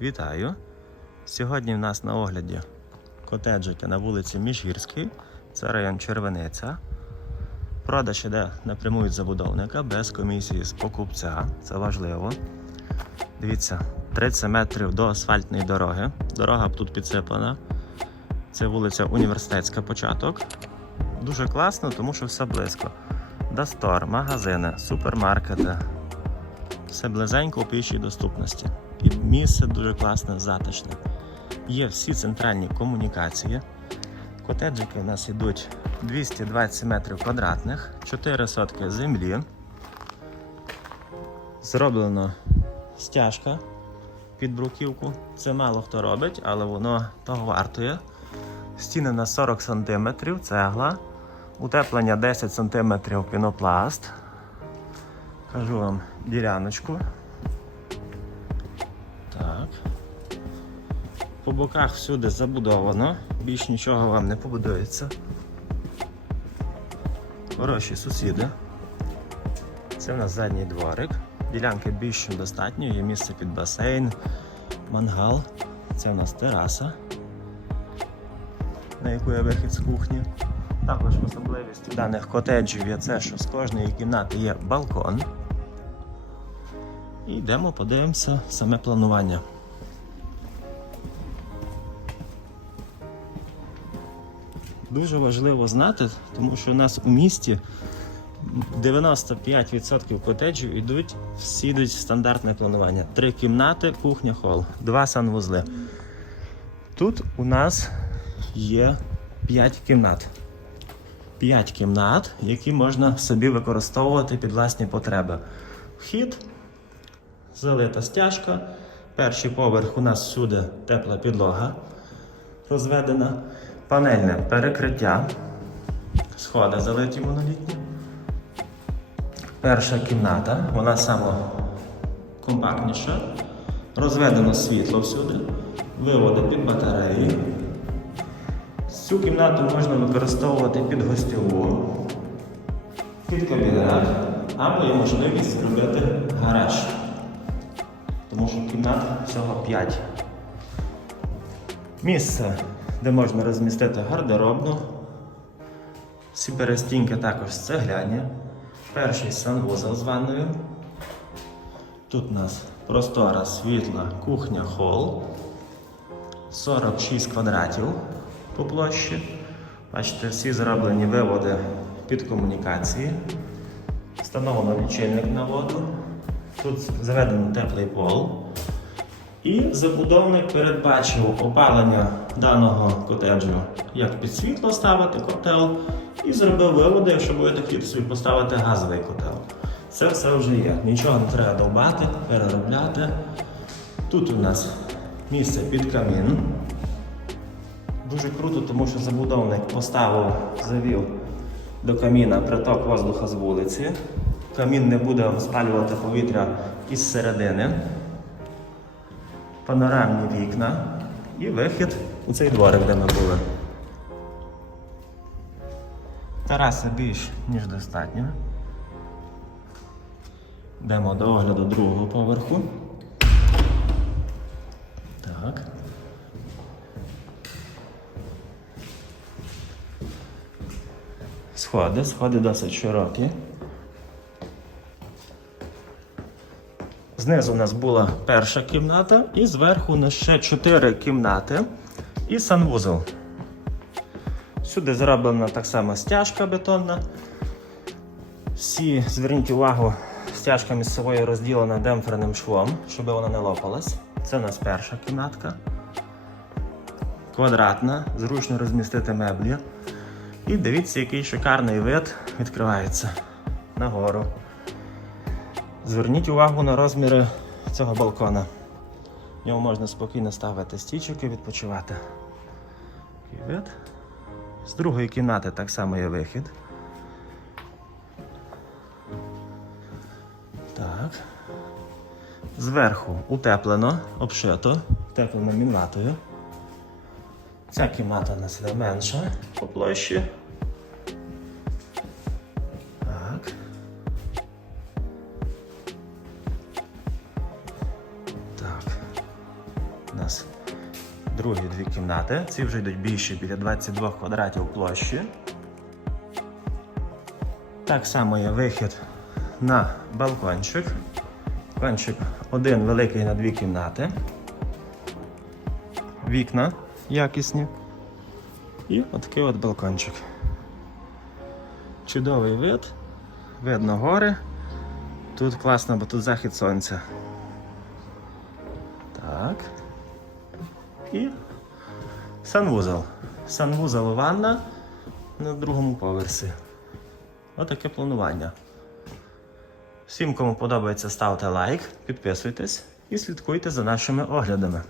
Вітаю! Сьогодні в нас на огляді котеджики на вулиці Міжгірській, це район Червениця. Продаж іде напряму від забудовника без комісії з покупця. Це важливо. Дивіться, 30 метрів до асфальтної дороги. Дорога тут підсипана. Це вулиця Університетська початок. Дуже класно, тому що все близько. Дастор, магазини, супермаркети. Все близенько у пішій доступності. І місце дуже класне, затишне. Є всі центральні комунікації. Котеджики у нас йдуть 220 метрів квадратних, 4 сотки землі. Зроблено стяжка під бруківку. Це мало хто робить, але воно того вартує. Стіни на 40 см, цегла, утеплення 10 см пінопласт. Кажу вам діляночку. По боках всюди забудовано, більш нічого вам не побудується. Хороші сусіди. Це в нас задній дворик. Ділянки більш достатньо, є місце під басейн, мангал. Це в нас тераса, на яку є вихід з кухні. Також особливістю даних котеджів є це, що з кожної кімнати є балкон. І йдемо, подивимося саме планування. Дуже важливо знати, тому що у нас у місті 95% котеджів йдуть, всі йдуть в стандартне планування. Три кімнати, кухня, хол, два санвузли. Тут у нас є 5 кімнат. 5 кімнат, які можна собі використовувати під власні потреби. Вхід, залита стяжка. Перший поверх у нас всюди тепла підлога розведена, панельне перекриття, сходи залиті монолітні. Перша кімната, вона сама компактніша, розведено світло всюди, виводи під батареї. Цю кімнату можна використовувати під гостьову, під кабінет, або є можливість зробити гараж. Тому що кімнат всього 5. Місце, де можна розмістити гардеробну. Всі перестінки також цегляні. Перший санвузол з ванною. Тут у нас простора, світла, кухня, хол. 46 квадратів по площі. Бачите, всі зроблені виводи під комунікації. Встановлено лічильник на воду. Тут заведено теплий пол. І забудовник передбачив опалення даного котеджу, як під світло ставити котел, і зробив виводи, якщо будете хотіти собі поставити газовий котел. Це все вже є. Нічого не треба довбати, переробляти. Тут у нас місце під камін. Дуже круто, тому що забудовник поставив, завів до каміна приток воздуха з вулиці. Камін не буде спалювати повітря із середини. Панорамні вікна і вихід у цей дворик, де ми були. Тераса більш ніж достатньо. Йдемо до огляду другого поверху. Так. Сходи, сходи досить широкі. Знизу у нас була перша кімната, і зверху у нас ще чотири кімнати і санвузол. Сюди зроблена так само стяжка бетонна. Всі, зверніть увагу, стяжка між собою розділена демпферним швом, щоб вона не лопалась. Це у нас перша кімнатка. Квадратна, зручно розмістити меблі. І дивіться, який шикарний вид відкривається нагору. Зверніть увагу на розміри цього балкона. В ньому можна спокійно ставити стічок і відпочивати. Вид. З другої кімнати так само є вихід. Так. Зверху утеплено, обшито, утеплено мінватою. Ця кімната у нас менша по площі. Другі дві кімнати. Ці вже йдуть більші біля 22 квадратів площі. Так само є вихід на балкончик. Балкончик один великий на дві кімнати. Вікна якісні. І отакий от балкончик. Чудовий вид. Видно гори. Тут класно, бо тут захід сонця. Так. І санвузол. Санвузол ванна на другому поверсі. Отаке планування. Всім, кому подобається, ставте лайк, підписуйтесь і слідкуйте за нашими оглядами.